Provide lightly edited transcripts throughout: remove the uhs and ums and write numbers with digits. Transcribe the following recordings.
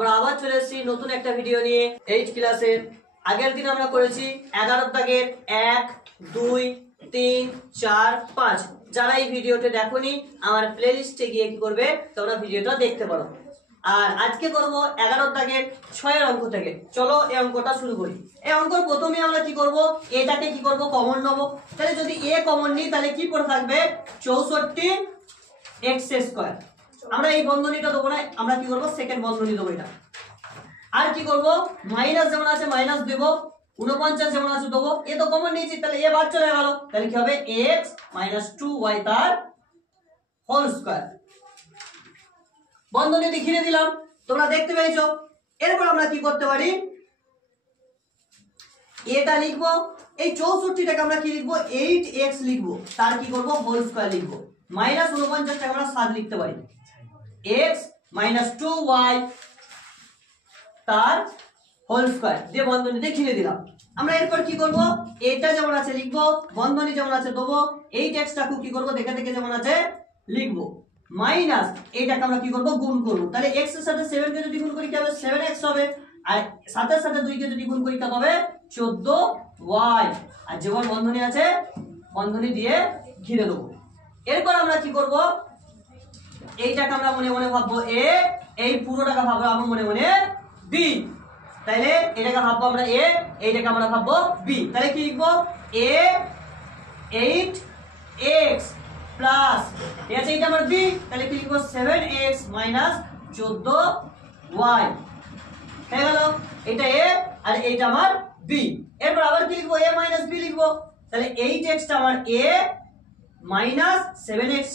আমরা আবার চলে এসেছি নতুন একটা ভিডিও নিয়ে। 8 ক্লাসের আগের দিন আমরা করেছি 11 দাগের 1 2 3 4 5। যারা এই ভিডিওটা দেখোনি আমার প্লেলিস্টে গিয়ে কি করবে, তোমরা ভিডিওটা দেখতে পারো। আর আজকে করব 11 দাগের 6 এর অঙ্ক থেকে। চলো এই অঙ্কটা শুরু করি। এই অঙ্কের প্রথমে আমরা কি করব, এটাকে কি করব, কমন নেব। তাহলে যদি এ কমন নিই তাহলে কি পড়ে থাকবে 64 x স্কয়ার। আমরা এই বন্ধনীটা দেবো না, আমরা কি করব সেকেন্ড বন্ধনী দেবো এটা। আর কি করব, মাইনাস যেমন আছে মাইনাস দেব, 49 যেমন আছে দেবো। এ তো কমন নিয়েছি, তাহলে এ বাদ চলে গেল, তাহলে কি হবে x - 2y তার হোল স্কয়ার। বন্ধনীতে ঘিরে দিলাম, তোমরা দেখতে পেয়েছো। এরপর আমরা কি করতে পারি, এটা লিখবো, এই 64টাকে আমরা কি লিখবো 8x লিখবো, তার কি করব হোল স্কয়ার লিখবো। -49টাকে আমরা 7 লিখতে পারি, x - 2y তার হোল স্কয়ার দিয়ে বন্ধনীতে ঘিরে দিলাম। আমরা এরপর কি করব, এটা যেমন আছে লিখবো, বন্ধনী যেমন আছে দেবো, 8x টাকে কি করব দেখে দেখে যেমন আছে লিখবো, মাইনাস এইটাকে আমরা কি করব গুণ করব। তাহলে x এর সাথে 7 কে যদি গুণ করি কি হবে 7x হবে, আর 7 এর সাথে 2 কে যদি গুণ করি কত হবে 14y। আর যেমন বন্ধনী আছে বন্ধনী দিয়ে ঘিরে দেবো। এরপর আমরা কি করব, এইটাকে আমরা মনে মনে ভাববো a, এই পুরোটাকে ভাববো আমরা মনে মনে b। তাহলে এটাকে ভাববো আমরা a, এইটাকে আমরা ভাববো b। তাহলে কি লিখবো a 8x প্লাস এই আছে এটা আমার b, তাহলে কি লিখবো 7x - 14y হয়ে গেল। এটা a আর এইটা আমার b। এরপর আবার কি লিখবো a - b লিখবো, তাহলে 8x টা আমার a মাইনাস 7x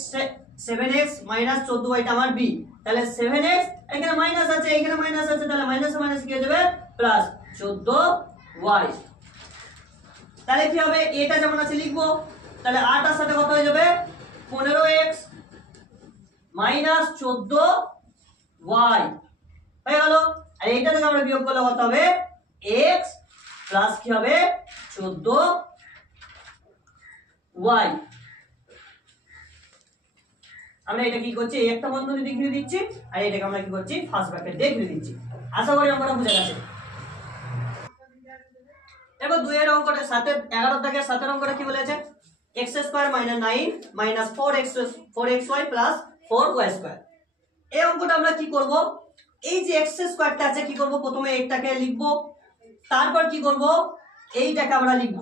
- 14y টা আমার b। তাহলে 7x এখানে মাইনাস আছে, এখানে মাইনাস আছে, তাহলে মাইনাসে মাইনাস কি হয়ে যাবে প্লাস 14y। তাহলে কি হবে, এটা যেমন আছে লিখবো, তাহলে 8 এর সাথে কত হয়ে যাবে 15x - 14y হয়ে গেল। আর এইটা থেকে আমরা বিয়োগ করলে কত হবে x প্লাস কি হবে 14y। আমরা এটা কি করছি, এই একটা বন্ধনী দিয়ে ঘিরে দিচ্ছি, আর এটাকে আমরা কি করছি ফার্স্ট ব্র্যাকেট দিয়ে ঘিরে দিচ্ছি। আশা করি অঙ্কটা বুঝে গেছে। এবার 2 এর অঙ্কটা 11 দাগের 7 এর অঙ্কটা কি বলেছে, x square - 9 - 4xy plus 4y square. এই অঙ্কটা আমরা কি করব, এই যে x স্কয়ারটা আছে কি করব, প্রথমে এইটাকে লিখব, তারপর কি করব এইটাকে আমরা লিখব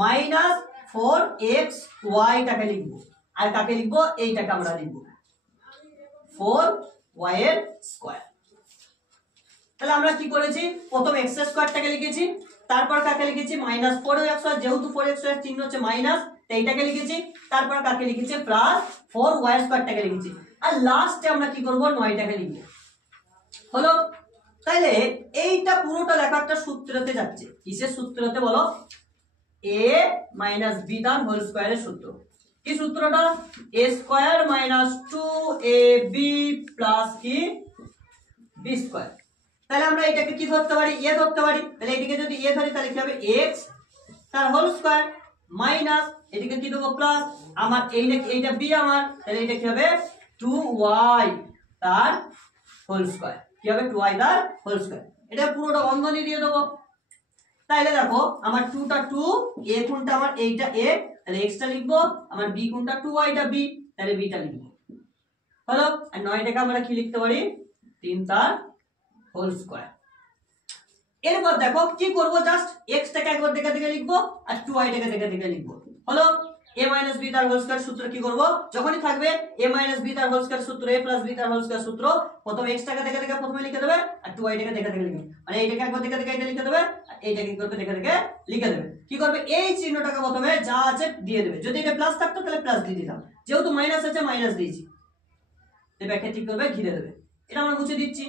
-4xy টাকে লিখব, আর কাকে লিখব এইটাকে আমরা লিখব 4y এর স্কয়ার। তাহলে আমরা কি করেছি, প্রথম x স্কয়ারটাকে লিখেছি, তারপর কাকে লিখেছি -4xy, যেহেতু 4xy এর চিহ্ন হচ্ছে মাইনাস, তাই এইটাকে লিখেছি, তারপর কাকে লিখেছি প্লাস 4y স্কয়ারটাকে লিখেছি, আর লাস্টে আমরা কি করব 9 টাকে লিখব। হলো, তাহলে এইটা পুরোটা দেখো একটা সূত্রতে যাচ্ছে। কিসের সূত্রতে বলো, a - b তার হোল স্কয়ারের সূত্র। কি সূত্রটা, a স্কয়ার - 2ab প্লাস কি b স্কয়ার। তাহলে আমরা এটাকে কি ধরতে পারি, a ধরতে পারি। তাহলে এদিকে যদি a ধরি তাহলে কি হবে x তার হোল স্কয়ার মাইনাস এদিকে কি দেবো প্লাস, আমার এইটা b আমার, তাহলে এটা কি হবে 2y তার হোল স্কয়ার। কি হবে 2y তার হোল স্কয়ার। এটা পুরোটা বন্ধনী দিয়ে দেবো। তাহলে দেখো আমার 2 টা 2, a কোণটা আমার এইটা a, তাহলে x টা লিখবো, আমার b কোণটা 2y টা b, তাহলে b টা লিখবো। হলো, আর 9 টাকে আমরা কি লিখতে পারি 3 তার হোল স্কয়ার। এরপর দেখো কি করব, জাস্ট x টাকে একবার দেখে দেখে লিখবো, আর 2y টাকে দেখে দেখে লিখবো। হলো, a - b তার হোল স্কয়ার সূত্র কি করব, যখনই থাকবে a - b তার হোল স্কয়ার সূত্র, a + b তার হোল স্কয়ার সূত্র, প্রথম x টাকে দেখে দেখে প্রথমে লিখে দেবে, আর 2y টাকে দেখে দেখে লিখবে, মানে এইটাকে একবার দেখে দেখে এটা লিখে দেবে, আর এইটাকে কি করবে দেখে দেখে লিখে দেবে। কি করবে, এই চিহ্নটাকে প্রথমে যা আছে দিয়ে দেবে, যদি এটা প্লাস থাকতো তাহলে প্লাস দিয়ে দিলাম, যেহেতু মাইনাস আছে মাইনাস দিয়েছি, এই ব্র্যাকেট ঠিক করবে ঘিরে দেবে। এটা আমরা মুছে দিচ্ছি।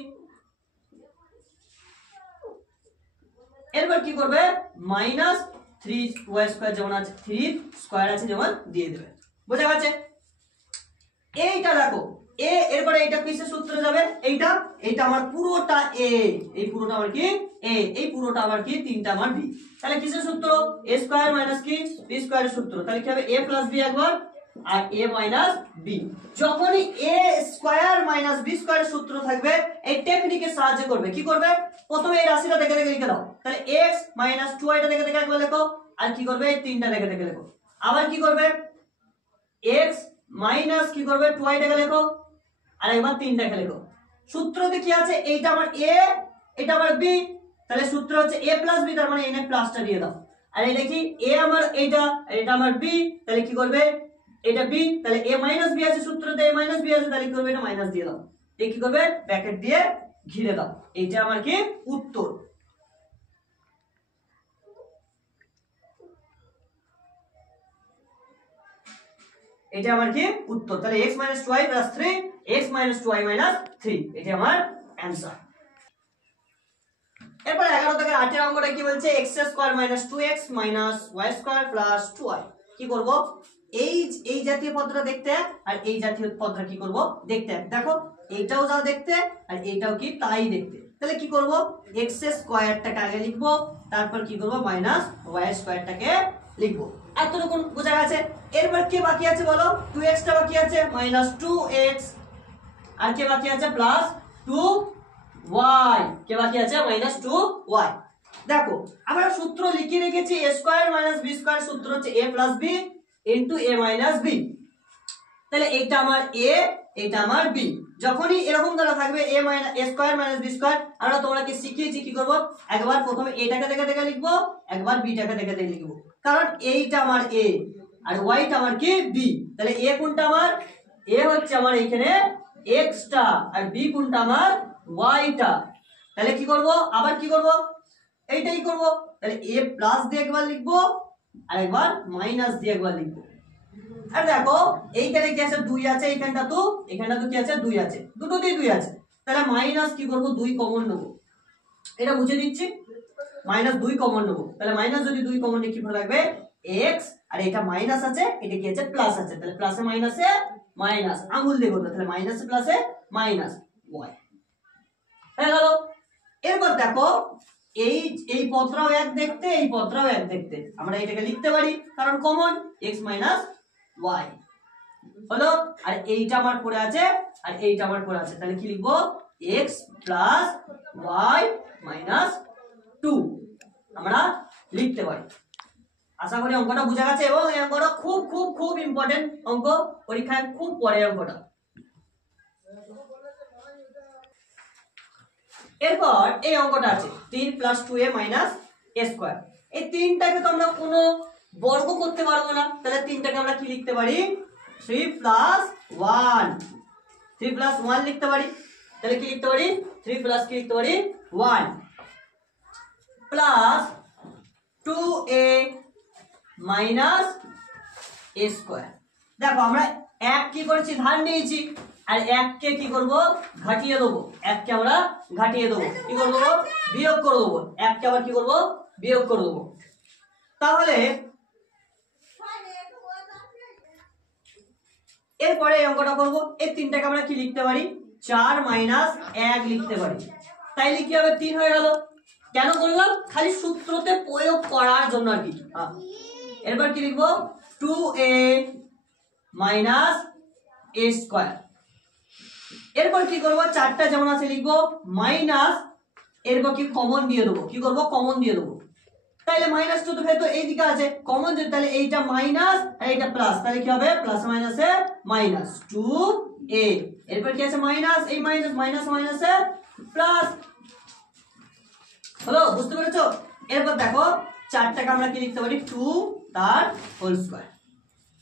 এরপর কি করবে -3y স্কয়ার যেমন আছে, 3 স্কয়ার আছে যেমন দিয়ে দেবে। বোঝা গেছে। এইটা দেখো a, এরপরে এইটা কিসের সূত্রে যাবে, এইটা আমার পুরোটা a, এই পুরোটা আমার কি a, এই পুরোটা আমার কি 3টা আমার b। তাহলে কিসের সূত্র, a স্কয়ার মাইনাস কি b স্কয়ারের সূত্র। তাহলে কি হবে a + b একবার, আর a - b। যখনই a স্কয়ার - b স্কয়ারের সূত্র থাকবে এই টেকনিকের সাহায্যে করবে। কি করবে, প্রথমে এই রাশিটা দেখে দেখে লিখে দাও। তাহলে x - 2y টা দেখে দেখে একবার লেখো, আর কি করবে এই 3টা দেখে দেখে লেখো। আবার কি করবে x মাইনাস কি করবে 2y টাকে লেখো, আর একবার 3 টাকে লেখো। সূত্রতে কি আছে, এইটা আমার a, এটা আমার b, তাহলে সূত্র হচ্ছে a + b, তার মানে এখানে প্লাসটা দিয়ে দাও। আর এই দেখি a আমার এইটা, আর এটা আমার b, তাহলে কি করবে এটা b, তাহলে a - b আছে সূত্রতে, a - b আছে, তাহলে কি করবে এটা মাইনাস দিয়ে দাও। এই কি করবে ব্র্যাকেট দিয়ে ঘিরে দাও। এইটা আমার কি উত্তর। এটা আমার কি উত্তর। তাহলে x - 2y + 3, x - 2y - 3, এটা আমার অ্যানসার। এরপর 11 থেকে 8 এর অঙ্কটা কি বলছে, x² - 2x - y² + 2y। কি করব, এই জাতীয় পদটা দেখতে আর এই জাতীয় পদটা কি করব দেখতে। দেখো এইটাও যা দেখতে আর এইটাও কি তাই দেখতে। তাহলে কি করব, x² টাকে আগে লিখব, তারপর কি করব -y² টাকে লিখব। এতটুকু বোঝা গেছে। এরপর কি বাকি আছে বলো, 2x টা বাকি আছে, -2x, আর কি বাকি আছে +2y, কে বাকি আছে -2y। দেখো আমরা সূত্র লিখে রেখেছি a² - b² সূত্র হচ্ছে a + b * a - b। তাহলে এটা আমার a, এটা আমার b। যখনই এরকম ধরা থাকবে a² - b², আমরা তোমাকে শিখিয়েছি কি করব, একবার প্রথমে a টাকে দেখে দেখে লিখব, একবার b টাকে দেখে দেখে লিখব। কারণ এইটা আমার a আর y টা আমার কি b। তাহলে a কোনটা আমার, a হচ্ছে আমার এখানে x টা, আর b কোনটা আমার y টা। তাহলে কি করব, আবার কি করব এইটাই করব। তাহলে a প্লাস দিয়ে একবার লিখব, আর একবার মাইনাস দিয়ে একবার লিখব। আর দেখো এইখানে কি আছে 2 আছে, এইখানটা তো কি আছে 2 আছে, দুটোতেই 2 আছে। তাহলে মাইনাস কি করব 2 কমন নেব, এটা বুঝে দিচ্ছি, -2 কমন নেব। তাহলে মাইনাস যদি 2 কমন নিই কি থাকবে x, আর এটা মাইনাস আছে, এটা কি আছে প্লাস আছে, তাহলে প্লাসে মাইনাসে মাইনাস, আঙুল দিয়ে করবে, তাহলে মাইনাসে প্লাসে মাইনাস y হয়ে গেল। এরপর দেখো এই পদটাও এক দেখতে, এই পদটাও এক দেখতে, আমরা এটাকে লিখতে পারি কারণ কমন, x - y হলো। আর এইটা আমার পড়ে আছে, আর এইটা আমার পড়ে আছে, তাহলে কি লিখবো x + y - 2 আমরা লিখতে পারি। আশা করি অঙ্কটা বুঝা গেছে, এবং এই অঙ্কটা খুব খুব খুব ইম্পর্টেন্ট অঙ্ক, পরীক্ষায় খুব পড়ে অঙ্কটা। এরপর এই অঙ্কটা আছে 3 + 2a - a²। এই তিনটাকে তো আমরা কোনো বর্গ করতে পারবো না, তাহলে তিনটাকে আমরা কি লিখতে পারি 3 + 1, 3 + 1 লিখতে পারি। তাহলে কি লিখতে পারি 3 + কি লিখতে পারি 1 + 2a - a²। দেখো আমরা এক কি করেছি ধার নিয়েছি, আর এককে কি করব ঘাটিয়ে দেবো, এককে আমরা ঘাটিয়ে দেবো, কি করে দেবো বিয়োগ করে দেবো, এককে আবার কি করব বিয়োগ করে দেবো। তাহলে এরপরে এই অঙ্কটা করব, এই তিনটাকে আমরা কি লিখতে পারি 4 - 1 লিখতে পারি। তাইলে কি হবে 3 হয়ে গেল। কেন করলাম, খালি সূত্রতে প্রয়োগ করার জন্য আর কি। এরপর কি লিখবো 2a - a²। এরপর কি করব, চারটা যেমন আছে লিখবো মাইনাস, এরপর কি কমন দিয়ে দেবো, কি করব কমন দিয়ে দেবো। তাহলে -2 তো ভেতর এইদিকে আছে কমন, যদি তাহলে এইটা মাইনাস আর এইটা প্লাস, তাহলে কি হবে প্লাস মাইনাসে মাইনাস 2a। এরপর কি আছে মাইনাস, এই মাইনাস মাইনাসে প্লাস হলো, বুঝতে পেরেছো। এরপর দেখো চারটাকে আমরা কি লিখতে পারি 2 তার হোল স্কয়ার,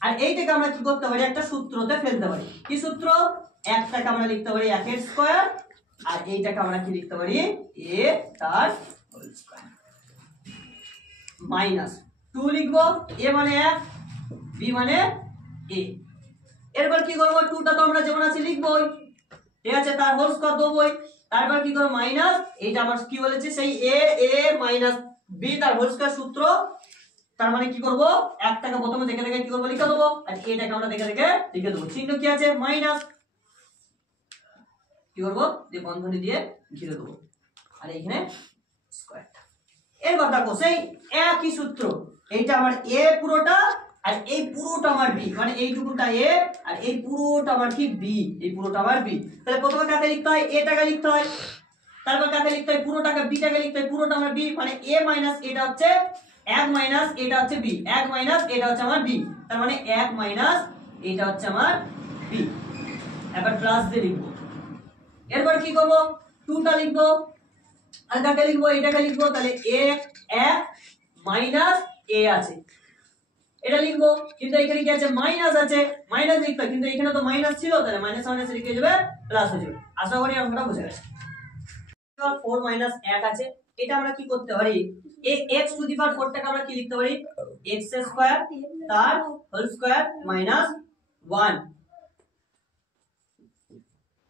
আর এইটাকে আমরা কি করতে পারি একটা সূত্রতে ফেলতে পারি। কি সূত্র, একটাকে আমরা লিখতে পারি 1 এর স্কয়ার, আর এইটাকে আমরা কি লিখতে পারি a তার হোল স্কয়ার মাইনাস 2 লিখবো, a মানে 1, b মানে a। এরপর কি করব 2 টা তো আমরা যেমন আছে লিখবোই, ঠিক আছে, তার হোল স্কয়ার দেবই। তারপর কি করব মাইনাস, এইটা আমার কি বলেছে সেই a মাইনাস b তার হোল স্কয়ার সূত্র, তার মানে কি করব একটাকে প্রথমে দেখে দেখে কি করব লিখে দেবো, আর এটাকে আমরা দেখে দেখে লিখে দেবো। চিহ্ন কি আছে মাইনাস, কি করব যে বন্ধনী দিয়ে ঘিরে দেবো, আর এখানে স্কয়ারটা। এরপর দেখো সেই একই সূত্র, এইটা আমার a পুরোটা আর এই পুরোটা আমার বি, মানে এইটুকুটা এ আর এই পুরোটা আমার কি বি, এই পুরোটা আমার বি। তাহলে প্রথমে কাকে লিখতে হয়, এটাকে লিখতে হয়, তারপর কাকে লিখতে হয়, পুরোটাকে বিটাকে লিখতে হয়, পুরোটা আমার বি, মানে এ মাইনাস এটা হচ্ছে 1 মাইনাস এটা হচ্ছে বি, 1 মাইনাস এটা হচ্ছে আমার বি, তার মানে 1 মাইনাস এটা হচ্ছে আমার বি। এবার প্লাস দিয়ে লিখবো, এরপর কি করব, 2টা লিখবো, আর কাকে লিখবো, এটাকে লিখবো, তাহলে এ 1 মাইনাস এ আছে এটা লিখবো, কিন্তু এখানে কি আছে মাইনাস আছে, মাইনাস লিখতে হয়, কিন্তু এখানে তো মাইনাস ছিল, তাহলে মাইনাস মাইনাস লিখে যাবে প্লাস হয়ে যাবে। আশা করি আমরা বুঝে গেছি। 4 মাইনাস 1 আছে, এটা আমরা কি করতে পারি, এই x টু দি পাওয়ার 4 টাকে আমরা কি লিখতে পারি, x স্কয়ার তার হোল স্কয়ার মাইনাস 1,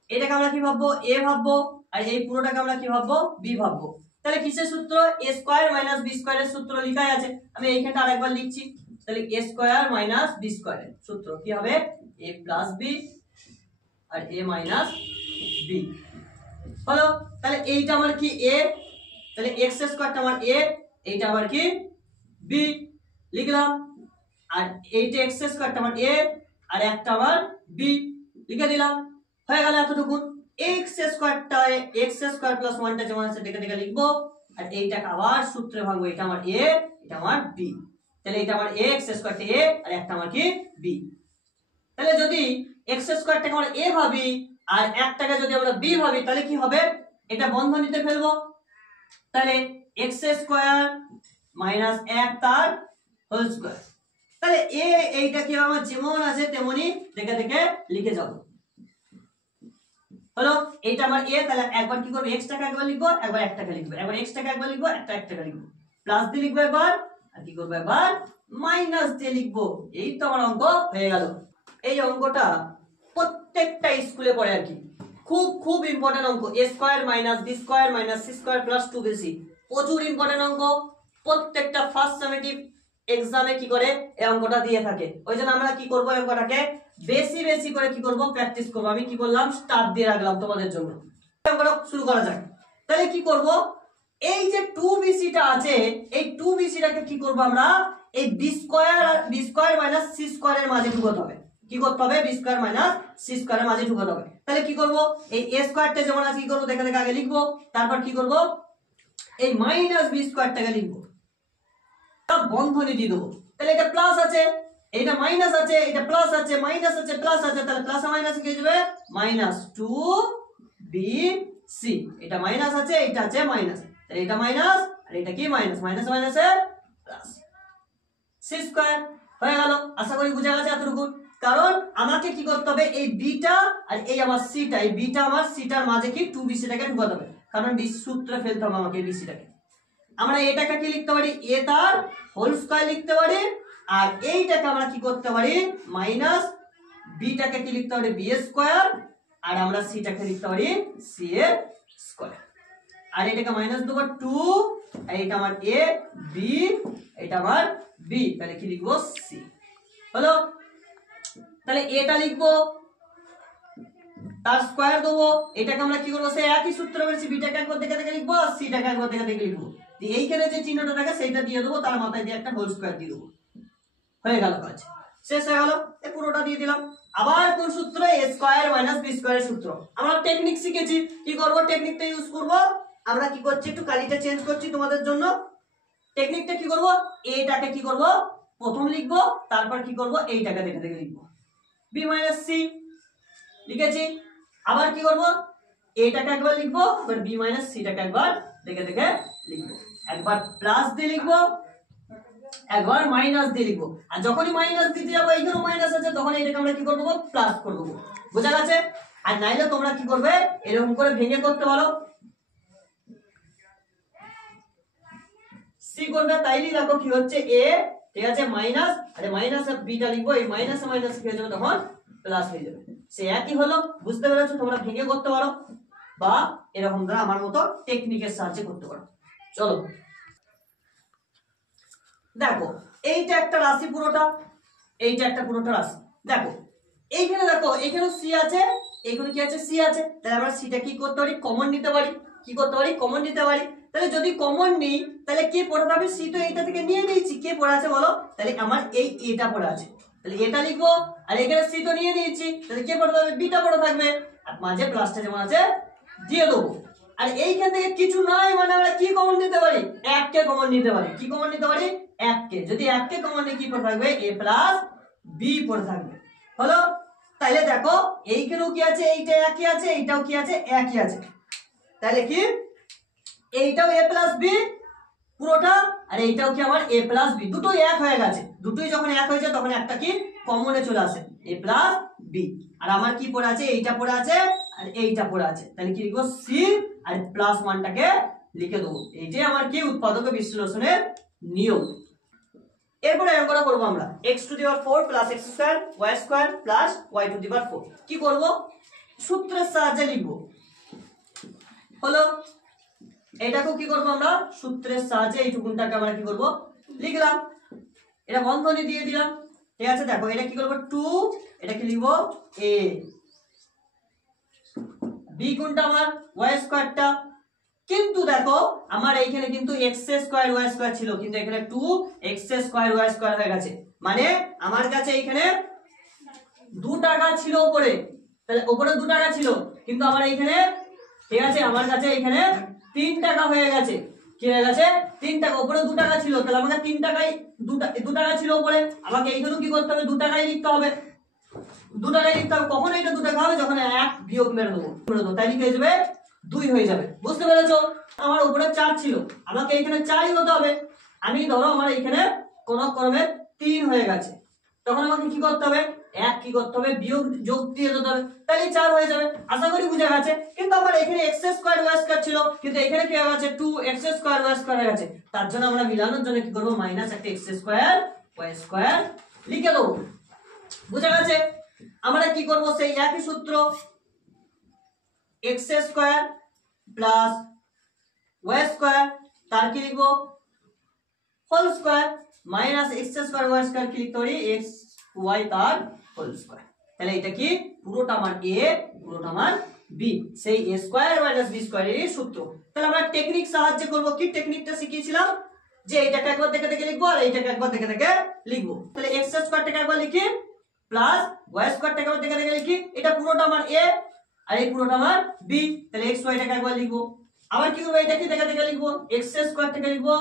এটাকে আমরা কি ভাববো, a ভাববো, আর এই পুরোটাকে আমরা কি ভাববো, b ভাববো। তাহলে কিসের সূত্র, a স্কয়ার মাইনাস b স্কয়ারের সূত্র লেখাই আছে, আমি এইখানটা আরেকবার লিখছি। তাহলে a স্কয়ার মাইনাস b স্কয়ারের সূত্র কি হবে, a প্লাস b আর a মাইনাস b হলো। তাহলে এইটা আমার কি a, তাহলে x স্কয়ারটা আমার a, এইটা আমার কি b লিখলাম, আর এইটা x স্কয়ারটা আমার a আর একটা আমার b লিখে দিলাম, হয়ে গেল এতটুকু। x স্কয়ারটা x স্কয়ার প্লাস 1টা যেমন আছে দেখে দেখে লিখবো, আর এইটাকে আবার সূত্রে ভাঙবো, এটা আমার a এটা আমার b, তাহলে এটা আমার x স্কয়ারটা a আর একটা আমার কি b। তাহলে যদি x স্কয়ারটাকে আমরা a ভাবি আর একটাকে যদি আমরা b ভাবি, তাহলে কি হবে, এটা বন্ধনীতে ফেলবো, তাহলে x স্কয়ার মাইনাস 1 তার হোল স্কয়ার, তাহলে a এইটা কি আমার যেমন আছে তেমনি দেখে দেখে লিখে যাব হলো। এইটা আমার a, তাহলে একবার কি করব, x টাকে একবার লিখবো, একবার 1 টাকে লিখবো, একবার x টাকে একবার লিখবো, একটা 1 টাকে লিখবো, প্লাস দিয়ে লিখবো একবার, আর কি করবো একবার মাইনাস দিয়ে লিখবো, এই তো আমার অঙ্ক হয়ে গেল। এই অঙ্কটা প্রত্যেকটা স্কুলে পড়ে আর কি, খুব খুব ইম্পর্টেন্ট অঙ্ক, a square minus b square minus c square plus 2bc, প্রচুর ইম্পর্টেন্ট অঙ্ক, প্রত্যেকটা ফার্স্ট সামেটিভ এক্সামে কি করে এই অঙ্কটা দিয়ে থাকে। ওইজন্য আমরা কি করব, এই অঙ্কটাকে বেশি বেশি করে কি করব, প্র্যাকটিস করব। আমি কি বললাম, স্টার দিয়ে রাখলাম তোমাদের জন্য। অঙ্কটা শুরু করা যাক। তাহলে কি করব, এই যে 2bc টা আছে, এই 2bc টাকে কি করব আমরা, এই b স্কয়ার মাইনাস c স্কয়ারের মাঝে ঢুকাতে হবে, কি করতে হবে, b স্কয়ার মাইনাস c স্কয়ারের মাঝে ঢুকাতে হবে। তাহলে কি করব, এই a স্কয়ারটা যেমন আছে কি করব, দেখে দেখে আগে লিখবো, তারপর কি করব, এই মাইনাস b স্কয়ারটাকে লিখবো, বন্ধনী দিয়ে দেবো। তাহলে এটা প্লাস আছে, এটা মাইনাস আছে, এটা প্লাস আছে, মাইনাস আছে, প্লাস আছে, তাহলে প্লাস আর মাইনাস কি হয়ে যাবে, মাইনাস 2bc, এটা মাইনাস আছে, এটা আছে মাইনাস, তাহলে এটা মাইনাস আর এটা কি মাইনাস, মাইনাস মাইনাসে প্লাস c স্কয়ার হয়ে গেল। আশা করি বুঝা গেছে এতটুকু। কারণ আমাকে কি করতে হবে, এই বিটা আর এই আমার সিটা, এই বিটা আমার সিটার মাঝে কি 2bc টাকে ঢুকাতে হবে, কারণ বি সূত্রে ফেলতে হবে আমাকে bc টাকে। আমরা এটাকে কি লিখতে পারি, a তার হোল স্কয়ার লিখতে পারি, আর এইটাকে আমরা কি করতে পারি, মাইনাস b টাকে কি লিখতে পারি, b স্কয়ার, আর আমরা c টাকে লিখতে পারি c এর স্কয়ার, আর এটাকে মাইনাস দেব 2, আর এটা আমার a b, এটা আমার b, তাহলে কি লিখবো c হলো। তাহলে এটা লিখবো, তার স্কয়ার দেবো, এটাকে আমরা কি করবো, সেই একই সূত্র বলছি, b টাকে একবার দেখে দেখে লিখবো, আর c টাকে একবার দেখে দেখে লিখবো, এইখানে যে চিহ্নটা থাকে সেইটা দিয়ে দেবো, তার মাথায় দিয়ে একটা হোল স্কয়ার দিয়ে দেবো, হয়ে গেল কাজ, শেষ হয়ে গেল। এই পুরোটা দিয়ে দিলাম। আবার কোন সূত্র, a স্কয়ার মাইনাস b স্কয়ারের সূত্র। আমরা টেকনিক শিখেছি, কি করব, টেকনিকটা ইউজ করব। আমরা কি করছি, একটু কালিটা চেঞ্জ করছি তোমাদের জন্য। টেকনিকটা কি করব, এটাকে কি করব, প্রথম লিখবো, তারপর কি করব, এইটাকে দেখে দেখে লিখবো, b মাইনাস c লিখেছি। আবার কি করব, এটাকে একবার লিখবো, আবার b মাইনাস c টাকে একবার দেখে দেখে লিখবো, একবার প্লাস দিয়ে লিখবো, একবার মাইনাস দিয়ে লিখবো, আর যখনই মাইনাস দিতে যাবো, এইখানেও মাইনাস আছে, তখন এটাকে আমরা কি করে দেবো, প্লাস করে দেবো, বোঝা গেছে। আর নাইলে তোমরা কি করবে, এরকম করে ভেঙে করতে পারো, সি করবে, তাইলেই দেখো কি হচ্ছে, এ ঠিক আছে মাইনাস, আরে মাইনাস বিটা লিখবো, এই মাইনাস মাইনাস কি হয়ে যাবে, তখন প্লাস হয়ে যাবে, সে একই হলো। বুঝতে পেরেছো, তোমরা ভেঙে করতে পারো, বা এরকম ধরো আমার মতো টেকনিকের সাহায্যে করতে পারো। চলো দেখো, এইটা একটা রাশি পুরোটা, এইটা একটা পুরোটা রাশি। দেখো এইখানে, দেখো এখানে সি আছে, এইখানে কি আছে, সি আছে, তাহলে আমরা সিটা কি করতে পারি, কমন নিতে পারি। কি করতে পারি, কমন নিতে পারি। তাহলে যদি কমন নিই তাহলে কে পড়ে থাকবে, সি তো এইটা থেকে নিয়ে নিয়েছি, কে পড়ে আছে বলো, তাহলে আমার এই এটা পড়ে আছে, তাহলে এটা লিখবো। আর এখানে সি তো নিয়ে নিয়েছি, তাহলে কে পড়ে থাকবে, বিটা পড়ে থাকবে। আর মাঝে প্লাসটা যেমন আছে দিয়ে দেবো। আর এইখান থেকে কিছু নয় মানে আমরা কি কমন নিতে পারি, 1 কে কমন নিতে পারি। কি কমন নিতে পারি, 1 কে। যদি 1 কে কমন নিয়ে কি পড়ে থাকবে, a প্লাস বি পড়ে থাকবে। হলো? তাহলে দেখো এইখানেও কি আছে, এইটা একই আছে, এইটাও কি আছে, একই আছে। তাহলে কি এইটাও a প্লাস বি পুরোটা, আর এইটাও কি আমার a প্লাস বি, দুটোই এক হয়ে গেছে। দুটোই যখন এক হয়ে যায় তখন একটা কি কমনে চলে আসে, a প্লাস বি। আর আমার কি পড়ে আছে, এইটা পড়ে আছে আর এইটা পড়ে আছে, তাহলে কি লিখবো, সি আর প্লাস 1টাকে লিখে দেবো। এইটাই আমার কি উৎপাদক বিশ্লেষণের নিয়ম। এরপরে অঙ্কটা করবো আমরা x to the power 4 plus x square y square plus y to the power 4। কি করব, সূত্রের সাহায্যে লিখবো। হলো? এটাকেও কি করবো আমরা, সূত্রের সাহায্যে এইটুকুনটাকে আমরা কি করব, লিখলাম। এটা বন্ধনী দিয়ে দিলাম। ঠিক আছে, দেখো এটা কি করবো, 2, এটা কি লিখবো a, b কোনটা আমার y স্কয়ারটা। কিন্তু দেখো আমার এইখানে কিন্তু x স্কয়ার y স্কয়ার ছিল, কিন্তু এখানে 2x স্কয়ার y স্কয়ার হয়ে গেছে। মানে আমার কাছে এইখানে 2 টাকা ছিল উপরে, তাহলে উপরে 2 টাকা ছিল, কিন্তু আমার এইখানে ঠিক আছে আমার কাছে এইখানে 3 টাকা হয়ে গেছে। কি হয়ে গেছে, 3 টাকা। উপরে 2 টাকা ছিল, তাহলে আমাকে 3 টাকায় 2 টাকা ছিল উপরে, আমাকে এইখানেও কি করতে হবে, 2 টাকাই লিখতে হবে। 2 টাকাই লিখতে হবে। কখন এটা 2 টাকা হবে, যখন 1 বিয়োগ মেরে দেবো, তাই লিখে হয়ে যাবে 2 হয়ে যাবে। বুঝতে পেরেছো? আমার উপরে 4 ছিল, আমাকে এইখানে 4ই হতে হবে। আমি ধরো আমার এইখানে কোন ক্রমে 3 হয়ে গেছে, তখন আমাকে কি করতে হবে, 1 কি করতে হবে, বিয়োগ যোগ দিয়ে দিতে হবে, তাহলে 4 হয়ে যাবে। আশা করি বুঝা গেছে। কিন্তু আমার এখানে x স্কয়ার y স্কয়ার ছিল, কিন্তু এখানে কি হয়ে গেছে, 2x স্কয়ার y স্কয়ার হয়ে গেছে। তার জন্য আমরা মিলানোর জন্য কি করব, মাইনাস একটা x স্কয়ার y স্কয়ার লিখে দেবো। বুঝা গেছে? আমরা কি করব, সেই একই সূত্র, x square plus y square, তার কি লিখবো, whole square minus x square y square কি লিখতে পারি, x y তার হোল স্কয়ার। তাহলে এটা কি পুরোটা আমার a, পুরোটা আমার b, সেই a স্কয়ার মাইনাস b স্কয়ারের সূত্র। তাহলে আমরা টেকনিক সাহায্যে করব। কি টেকনিকটা শিখিয়েছিলাম, যে এইটাকে একবার দেখে দেখে লিখবো আর এইটাকে একবার দেখে দেখে লিখবো। তাহলে x স্কয়ারটাকে একবার লিখি প্লাস y স্কয়ারটাকে একবার দেখে দেখে লিখি। এটা পুরোটা আমার a আর এই পুরোটা আমার b, তাহলে x y টাকে একবার লিখবো। আবার কি করব, এটাকে দেখে দেখে লিখবো, x স্কয়ারটাকে লিখবো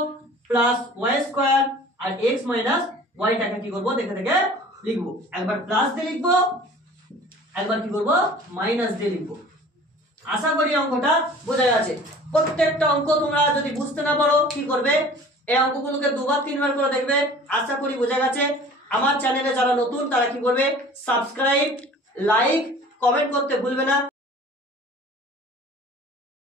প্লাস y স্কয়ার আর x মাইনাস y টাকে কি করব, দেখে দেখে লিখবো। একবার প্লাস দিয়ে লিখবো, একবার কি করব, মাইনাস দিয়ে লিখবো। আশা করি অঙ্কটা বোঝা গেছে। প্রত্যেকটা অঙ্ক তোমরা যদি বুঝতে না পারো কি করবে, এই অঙ্কগুলোকে 2বার 3বার করে দেখবে। আশা করি বোঝা গেছে। আমার চ্যানেলে যারা নতুন তারা কি করবে, সাবস্ক্রাইব, লাইক, কমেন্ট করতে ভুলবে না।